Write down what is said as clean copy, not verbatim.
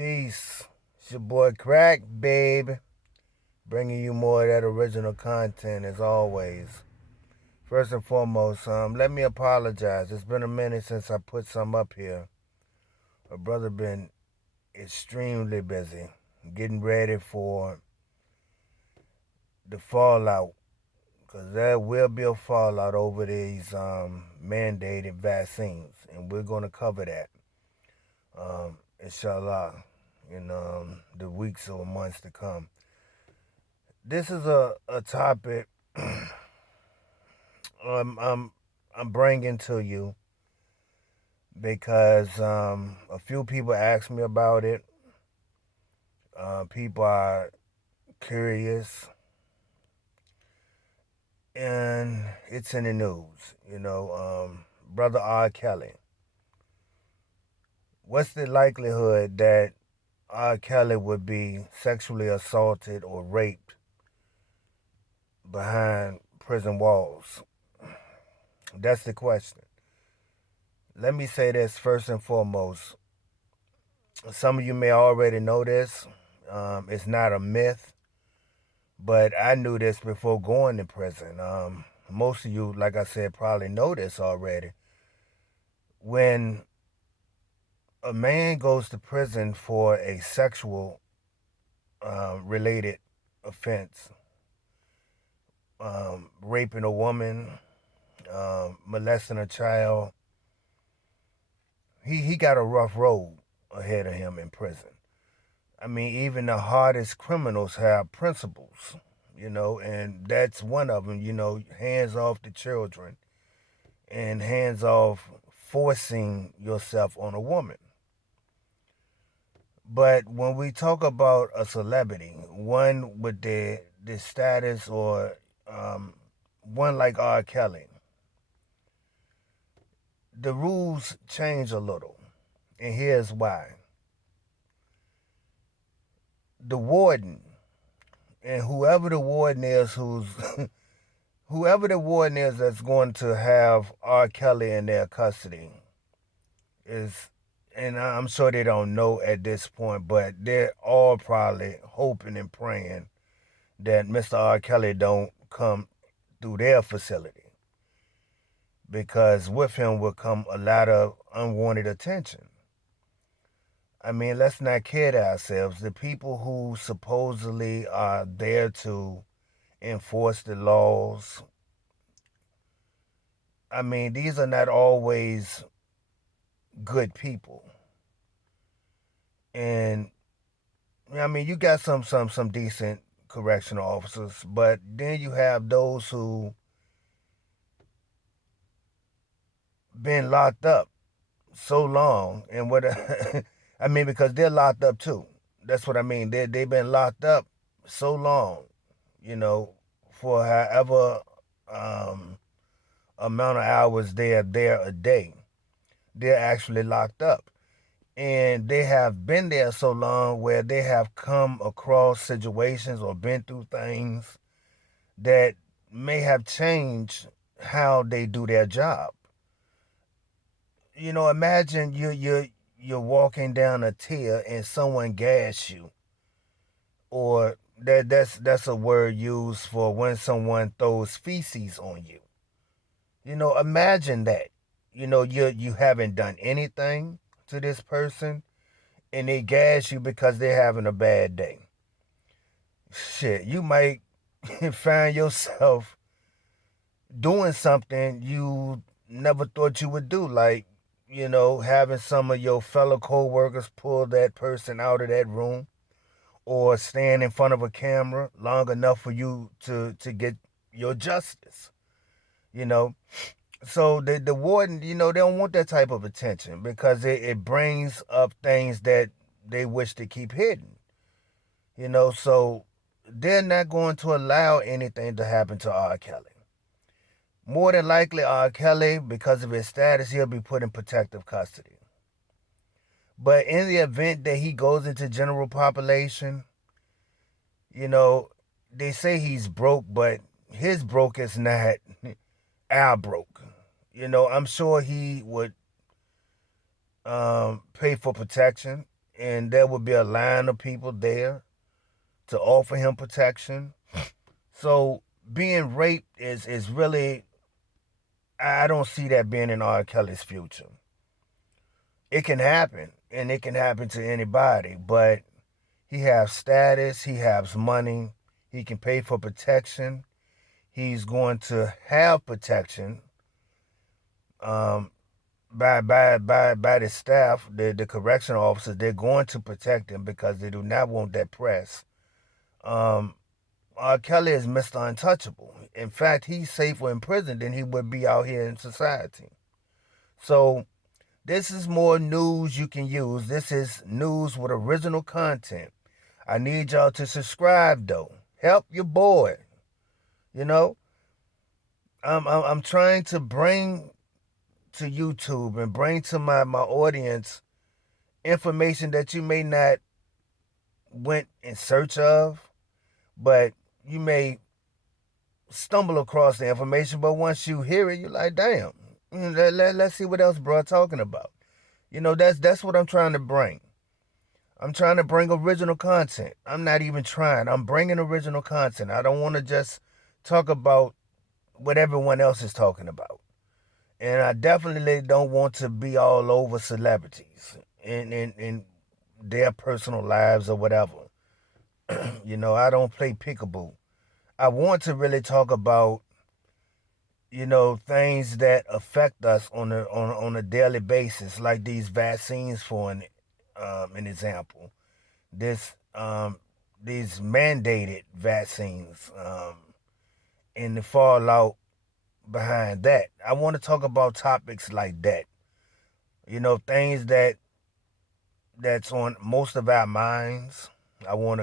Peace. It's your boy Crack, babe. Bringing you more of that original content as always. First and foremost, let me apologize. It's been a minute since I put some up here. My brother been extremely busy getting ready for the fallout. Because there will be a fallout over these mandated vaccines. And we're going to cover that, inshallah, in the weeks or months to come. This is a topic um, I'm, I'm bringing to you because a few people asked me about it. People are curious, and it's in the news. Brother R. Kelly. What's the likelihood that R. Kelly would be sexually assaulted or raped behind prison walls? That's the question. Let me say this first and foremost. Some of you may already know this. It's not a myth, but I knew this before going to prison. Most of you, like I said, probably know this already. When a man goes to prison for a sexual related offense, raping a woman, molesting a child, he got a rough road ahead of him in prison. I mean, even the hardest criminals have principles, and that's one of them, hands off the children and hands off forcing yourself on a woman. But when we talk about a celebrity, one with the status or one like R. Kelly, the rules change a little. And here's why. The warden, and whoever the warden is that's going to have R. Kelly in their custody is, and I'm sure they don't know at this point, but they're all probably hoping and praying that Mr. R. Kelly don't come through their facility, because with him will come a lot of unwanted attention. I mean, let's not kid ourselves. The people who supposedly are there to enforce the laws, I mean, these are not always good people. And I mean, you got some decent correctional officers, but then you have those who been locked up so long, and what I mean, because they're locked up too. That's what I mean. They've been locked up so long, you know, for however amount of hours they're there a day. They're actually locked up. And they have been there so long where they have come across situations or been through things that may have changed how they do their job. Imagine you're walking down a tier and someone gas you, or that's a word used for when someone throws feces on you. Imagine that. You haven't done anything to this person, and they gas you because they're having a bad day. Shit, you might find yourself doing something you never thought you would do, like having some of your fellow co-workers pull that person out of that room, or stand in front of a camera long enough for you to get your justice. You know, so the warden, they don't want that type of attention because it brings up things that they wish to keep hidden. So they're not going to allow anything to happen to R. Kelly. More than likely, R. Kelly, because of his status, he'll be put in protective custody. But in the event that he goes into general population, they say he's broke, but his broke is not our broke. I'm sure he would pay for protection and there would be a line of people there to offer him protection. So being raped is really, I don't see that being in R. Kelly's future. It can happen, and it can happen to anybody, but he has status, he has money, he can pay for protection. He's going to have protection um, by the staff, the correctional officers. They're going to protect him because they do not want that press. Um, Kelly is Mr. Untouchable. In fact, he's safer in prison than he would be out here in society. So this is more news you can use. This is news with original content. I need y'all to subscribe though. Help your boy. You know, I'm trying to bring to YouTube and bring to my audience information that you may not went in search of, but you may stumble across the information. But once you hear it, you're like, damn, let's see what else bro talking about. That's what I'm trying to bring. I'm trying to bring original content. I'm not even trying. I'm bringing original content. I don't want to just talk about what everyone else is talking about. And I definitely don't want to be all over celebrities in their personal lives or whatever. I don't play peekaboo. I want to really talk about, things that affect us on a daily basis, like these vaccines, for an example. This these mandated vaccines, and the fallout behind that. I want to talk about topics like that. Things that's on most of our minds. I want to